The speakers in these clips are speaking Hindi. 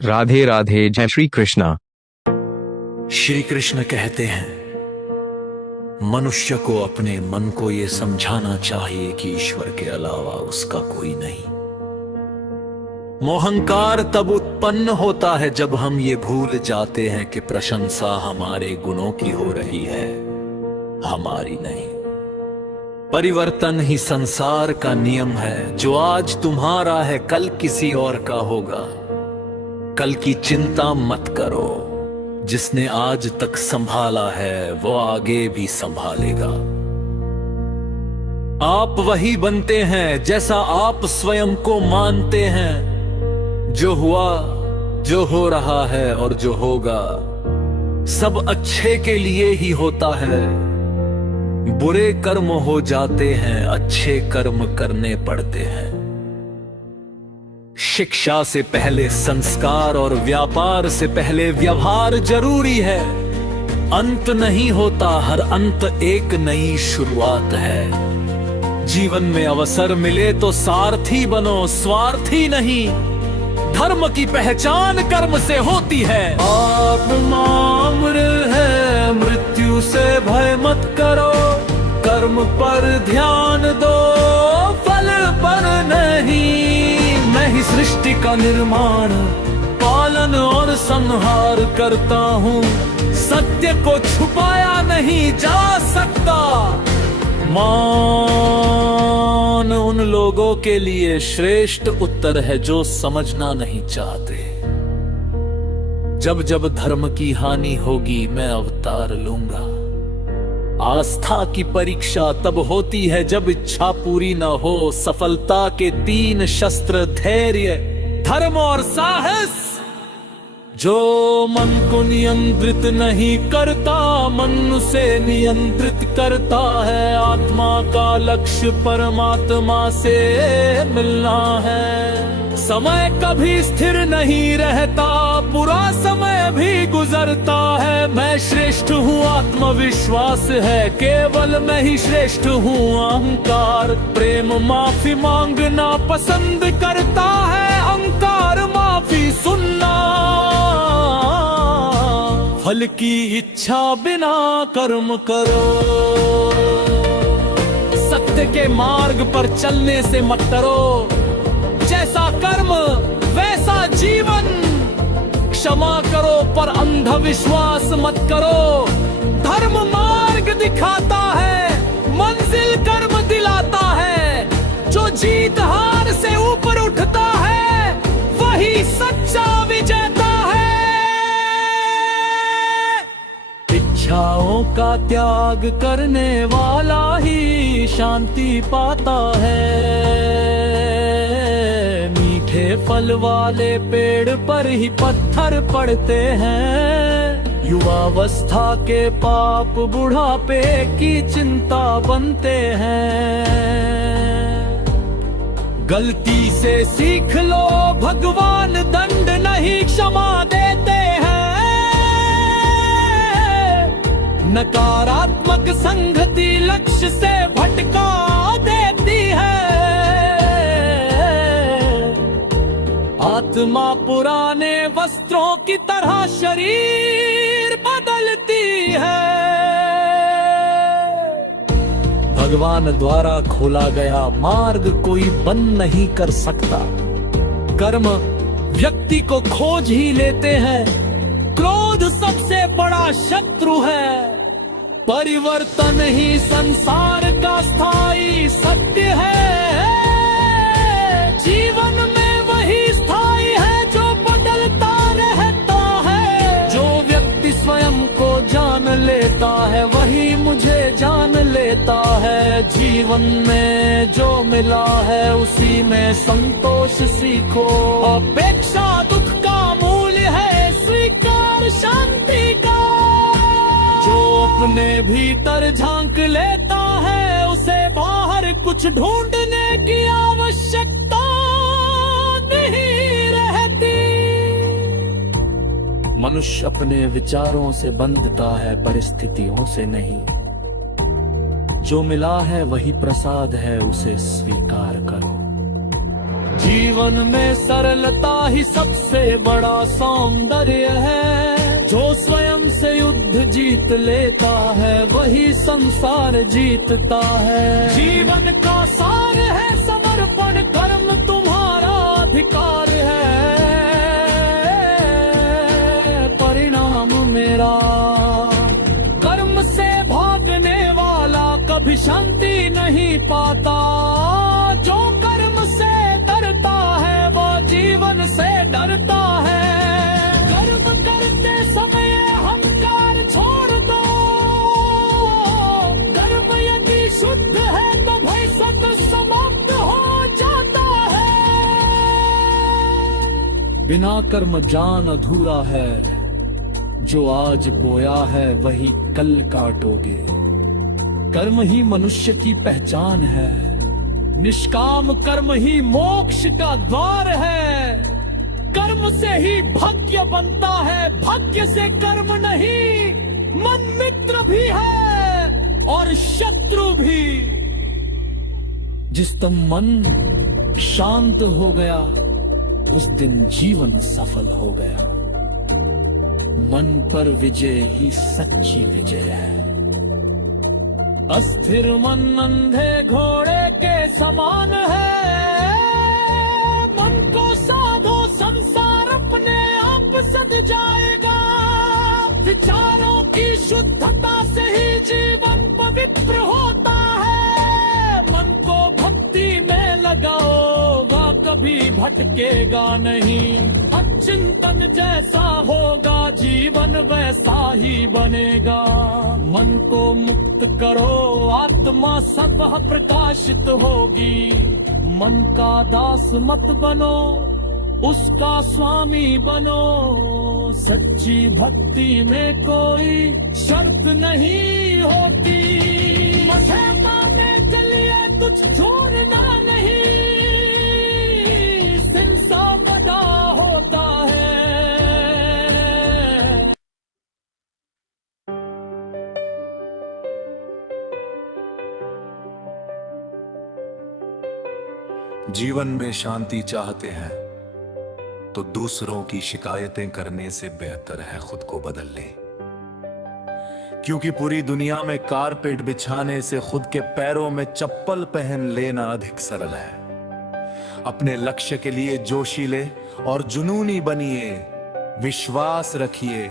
राधे राधे। जय श्री कृष्णा। श्री कृष्ण कहते हैं, मनुष्य को अपने मन को ये समझाना चाहिए कि ईश्वर के अलावा उसका कोई नहीं। मोहंकार तब उत्पन्न होता है जब हम ये भूल जाते हैं कि प्रशंसा हमारे गुणों की हो रही है, हमारी नहीं। परिवर्तन ही संसार का नियम है। जो आज तुम्हारा है कल किसी और का होगा। कल की चिंता मत करो, जिसने आज तक संभाला है वो आगे भी संभालेगा। आप वही बनते हैं जैसा आप स्वयं को मानते हैं। जो हुआ, जो हो रहा है और जो होगा, सब अच्छे के लिए ही होता है। बुरे कर्म हो जाते हैं, अच्छे कर्म करने पड़ते हैं। शिक्षा से पहले संस्कार और व्यापार से पहले व्यवहार जरूरी है। अंत नहीं होता, हर अंत एक नई शुरुआत है। जीवन में अवसर मिले तो सारथी बनो, स्वार्थी नहीं। धर्म की पहचान कर्म से होती है। आत्मा अमर है, मृत्यु से भय मत करो। कर्म पर ध्यान दो, फल पर नहीं। मैं ही सृष्टि का निर्माण, पालन और संहार करता हूँ। सत्य को छुपाया नहीं जा सकता। मान उन लोगों के लिए श्रेष्ठ उत्तर है जो समझना नहीं चाहते। जब जब धर्म की हानि होगी मैं अवतार लूंगा। आस्था की परीक्षा तब होती है जब इच्छा पूरी न हो। सफलता के 3 शस्त्र धैर्य, धर्म और साहस। जो मन को नियंत्रित नहीं करता, मन उसे नियंत्रित करता है। आत्मा का लक्ष्य परमात्मा से मिलना है। समय कभी स्थिर नहीं रहता, पूरा समय भी गुजरता है। मैं श्रेष्ठ हूँ आत्मविश्वास है, केवल मैं ही श्रेष्ठ हूँ अहंकार। प्रेम माफी मांगना पसंद करता है, अहंकार माफी सुनना। फल की इच्छा बिना कर्म करो। सत्य के मार्ग पर चलने से मत डरो। जैसा कर्म वैसा जीवन। क्षमा करो पर अंधविश्वास मत करो। धर्म मार्ग दिखाता है, मंजिल कर्म दिलाता है। जो जीत हार से ऊपर उठता है वही सच्चा विजेता है। इच्छाओं का त्याग करने वाला ही शांति पाता है। मीठे फल वाले पेड़ पर ही पत्थर पड़ते हैं। युवावस्था के पाप बुढ़ापे की चिंता बनते हैं। गलती से सीख लो, भगवान दंड नहीं क्षमा देते हैं। नकारात्मक संगति लक्ष्य से भटका देती है। आत्मा पुराने वस्त्रों की तरह शरीर बदलती है। भगवान द्वारा खोला गया मार्ग कोई बंद नहीं कर सकता। कर्म व्यक्ति को खोज ही लेते हैं। क्रोध सबसे बड़ा शत्रु है। परिवर्तन ही संसार का स्थायी सत्य है। जीवन में वही स्थायी है जो बदलता रहता है। जो व्यक्ति स्वयं को जान लेता है वही मुझे जान लेता है। जीवन में जो मिला है उसी में संतोष सीखो। अपेक्षा दुख का मूल्य है, स्वीकार शांति का। जो अपने भीतर झांक लेता है उसे बाहर कुछ ढूंढने की आवश्यकता नहीं रहती। मनुष्य अपने विचारों से बंधता है, परिस्थितियों से नहीं। जो मिला है वही प्रसाद है, उसे स्वीकार करो। जीवन में सरलता ही सबसे बड़ा सौंदर्य है। जो स्वयं से युद्ध जीत लेता है वही संसार जीतता है। जीवन का सार है समर्पण, कर्म तुम्हारा अधिकार है, परिणाम मेरा। कर्म से भागने वाला कभी शांति नहीं पाता, जो कर्म से डरता है वो जीवन से डरता है। कर्म करते समय अहंकार छोड़ दो, कर्म यदि शुद्ध है तो भय सब समाप्त हो जाता है। बिना कर्म जान अधूरा है, जो आज बोया है वही कल काटोगे। कर्म ही मनुष्य की पहचान है, निष्काम कर्म ही मोक्ष का द्वार है। कर्म से ही भाग्य बनता है, भाग्य से कर्म नहीं। मन मित्र भी है और शत्रु भी। जिस दिन मन शांत हो गया उस दिन जीवन सफल हो गया। मन पर विजय ही सच्ची विजय है। अस्थिर मन अंधे घोड़े के समान है, मन को साधो संसार अपने आप सद जाएगा। विचारों की शुद्धता से ही जीवन पवित्र होता है। मन को भक्ति में लगाओगा कभी भटकेगा नहीं। चिंतन जैसा होगा जीवन वैसा ही बनेगा। मन को मुक्त करो आत्मा सब प्रकाशित होगी। मन का दास मत बनो उसका स्वामी बनो। सच्ची भक्ति में कोई शर्त नहीं होती। मुझे माने चलिए कुछ छोड़ना नहीं, सिलसिला बड़ा होता है। जीवन में शांति चाहते हैं तो दूसरों की शिकायतें करने से बेहतर है खुद को बदल लें। क्योंकि पूरी दुनिया में कारपेट बिछाने से खुद के पैरों में चप्पल पहन लेना अधिक सरल है। अपने लक्ष्य के लिए जोशीले और जुनूनी बनिए। विश्वास रखिए,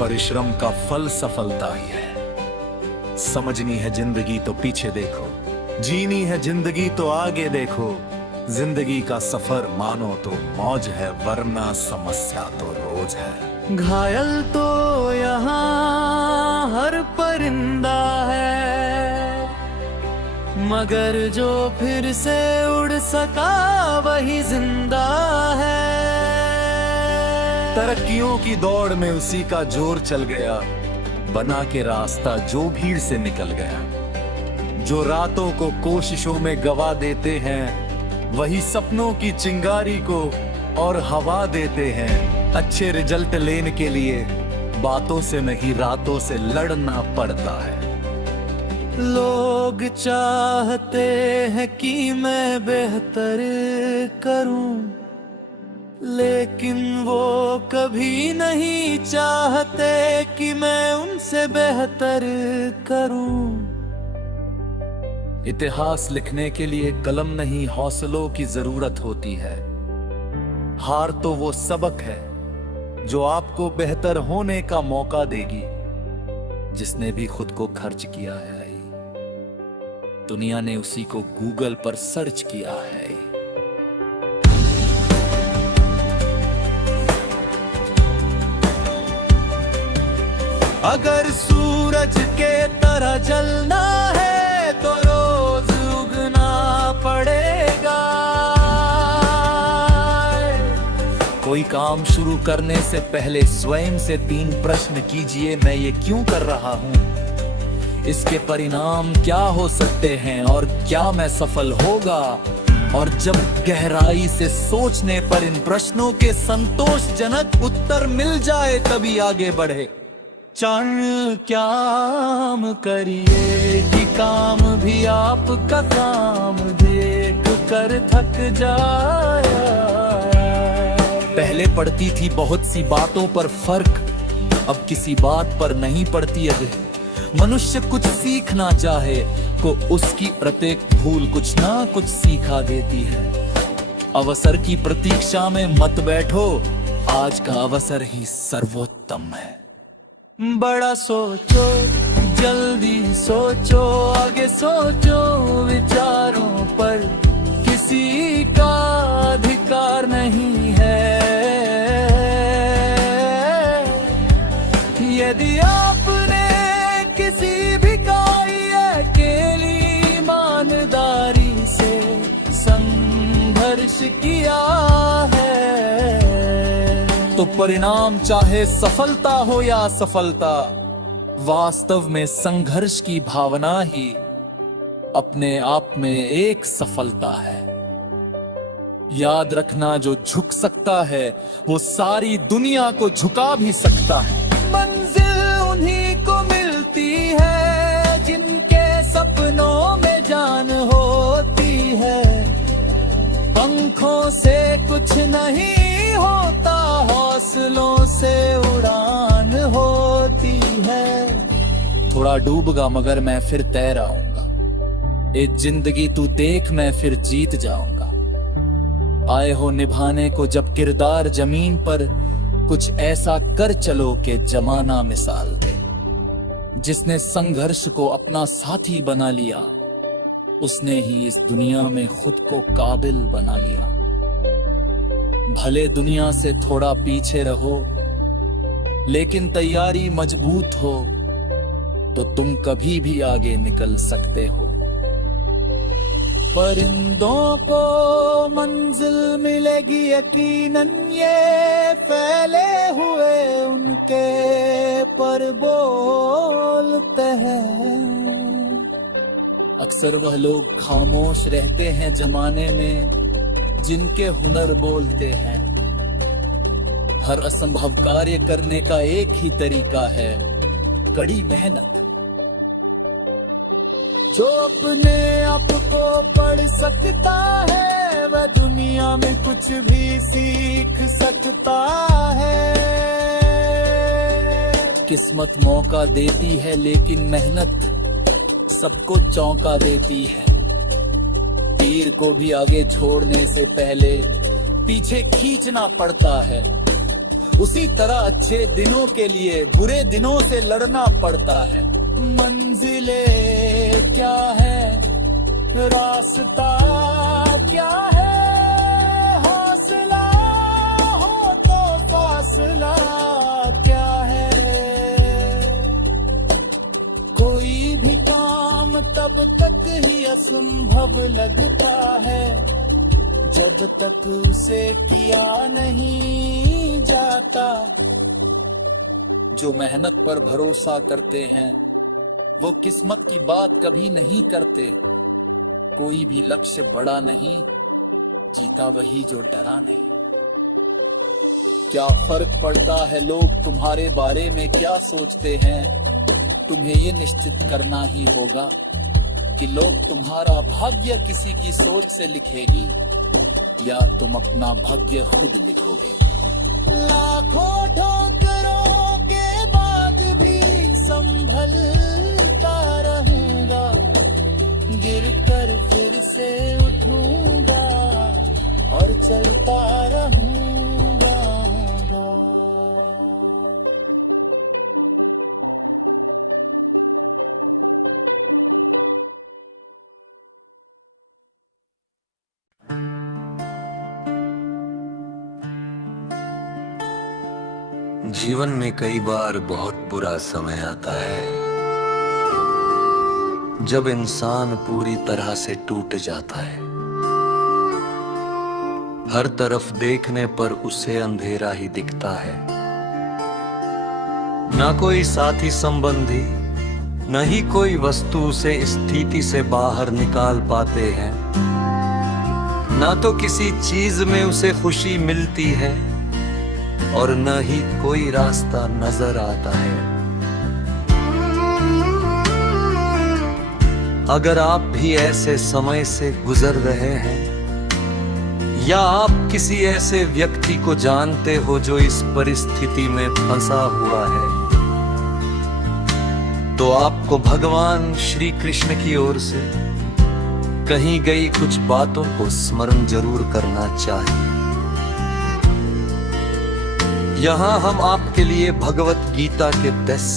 परिश्रम का फल सफलता ही है। समझनी है जिंदगी तो पीछे देखो, जीनी है जिंदगी तो आगे देखो। जिंदगी का सफर मानो तो मौज है, वरना समस्या तो रोज है। घायल तो यहाँ हर परिंदा है, मगर जो फिर से उड़ सका वही जिंदा है। तरक्कियों की दौड़ में उसी का जोर चल गया, बना के रास्ता जो भीड़ से निकल गया। जो रातों को कोशिशों में गवा देते हैं वही सपनों की चिंगारी को और हवा देते हैं। अच्छे रिजल्ट लेने के लिए बातों से नहीं रातों से लड़ना पड़ता है। लोग चाहते हैं कि मैं बेहतर करूं, लेकिन वो कभी नहीं चाहते कि मैं उनसे बेहतर करूं। इतिहास लिखने के लिए कलम नहीं हौसलों की जरूरत होती है। हार तो वो सबक है जो आपको बेहतर होने का मौका देगी। जिसने भी खुद को खर्च किया है दुनिया ने उसी को गूगल पर सर्च किया है। अगर सूरज के तरह जलना है तो रोज उगना पड़ेगा। कोई काम शुरू करने से पहले स्वयं से 3 प्रश्न कीजिए। मैं ये क्यों कर रहा हूँ, इसके परिणाम क्या हो सकते हैं और क्या मैं सफल होगा। और जब गहराई से सोचने पर इन प्रश्नों के संतोषजनक उत्तर मिल जाए तभी आगे बढ़े। चाण क्याम करिए कि काम भी आपका काम देख कर थक जाया। पहले पड़ती थी बहुत सी बातों पर फर्क, अब किसी बात पर नहीं पड़ती अगर। मनुष्य कुछ सीखना चाहे को उसकी प्रत्येक भूल कुछ ना कुछ सिखा देती है। अवसर की प्रतीक्षा में मत बैठो, आज का अवसर ही सर्वोत्तम है। बड़ा सोचो, जल्दी सोचो, आगे सोचो, विचारों पर किसी का अधिकार नहीं है। यदि आपने किसी भी कार्य के लिए ईमानदारी से संघर्ष किया है, तो परिणाम चाहे सफलता हो या असफलता, वास्तव में संघर्ष की भावना ही अपने आप में एक सफलता है। याद रखना, जो झुक सकता है वो सारी दुनिया को झुका भी सकता है। मंजिल उन्हीं को मिलती है जिनके सपनों में जान होती है। पंखों से कुछ नहीं होता, हौसलों से उड़ान होती है। थोड़ा डूबगा मगर मैं फिर तैर आऊंगा, ए जिंदगी तू देख मैं फिर जीत जाऊंगा। आए हो निभाने को जब किरदार जमीन पर, कुछ ऐसा कर चलो कि जमाना मिसाल दे। जिसने संघर्ष को अपना साथी बना लिया, उसने ही इस दुनिया में खुद को काबिल बना लिया। भले दुनिया से थोड़ा पीछे रहो, लेकिन तैयारी मजबूत हो तो तुम कभी भी आगे निकल सकते हो। परिंदों को मंजिल मिलेगी यकीनन, ये फैले हुए उनके पर बोलते हैं। अक्सर वह लोग खामोश रहते हैं जमाने में जिनके हुनर बोलते हैं। हर असंभव कार्य करने का एक ही तरीका है, कड़ी मेहनत। जो अपने आप को पढ़ सकता है वह दुनिया में कुछ भी सीख सकता है। किस्मत मौका देती है लेकिन मेहनत सबको चौंका देती है। तीर को भी आगे छोड़ने से पहले पीछे खींचना पड़ता है। उसी तरह अच्छे दिनों के लिए बुरे दिनों से लड़ना पड़ता है। मंजिलें क्या है, रास्ता क्या है, हौसला हो तो फासला क्या है। कोई भी काम तब तक ही असंभव लगता है जब तक उसे किया नहीं जाता। जो मेहनत पर भरोसा करते हैं वो किस्मत की बात कभी नहीं करते। कोई भी लक्ष्य बड़ा नहीं, जीता वही जो डरा नहीं। क्या फर्क पड़ता है लोग तुम्हारे बारे में क्या सोचते हैं। तुम्हें ये निश्चित करना ही होगा कि लोग तुम्हारा भाग्य किसी की सोच से लिखेगी या तुम अपना भाग्य खुद लिखोगे। लाखों ठोकरों के बाद भी संभलता रहूंगा, गिरकर फिर से उठूंगा और चलता रहूंगा। जीवन में कई बार बहुत बुरा समय आता है जब इंसान पूरी तरह से टूट जाता है। हर तरफ देखने पर उसे अंधेरा ही दिखता है। ना कोई साथी संबंधी, न ही कोई वस्तु उसे इस स्थिति से बाहर निकाल पाते हैं। ना तो किसी चीज में उसे खुशी मिलती है और न ही कोई रास्ता नजर आता है। अगर आप भी ऐसे समय से गुजर रहे हैं या आप किसी ऐसे व्यक्ति को जानते हो जो इस परिस्थिति में फंसा हुआ है, तो आपको भगवान श्री कृष्ण की ओर से कही गई कुछ बातों को स्मरण जरूर करना चाहिए। यहाँ हम आपके लिए भगवत गीता के 10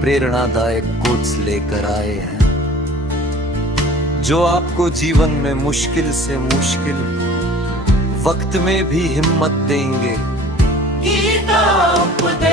प्रेरणादायक कोट्स लेकर आए हैं जो आपको जीवन में मुश्किल से मुश्किल वक्त में भी हिम्मत देंगे।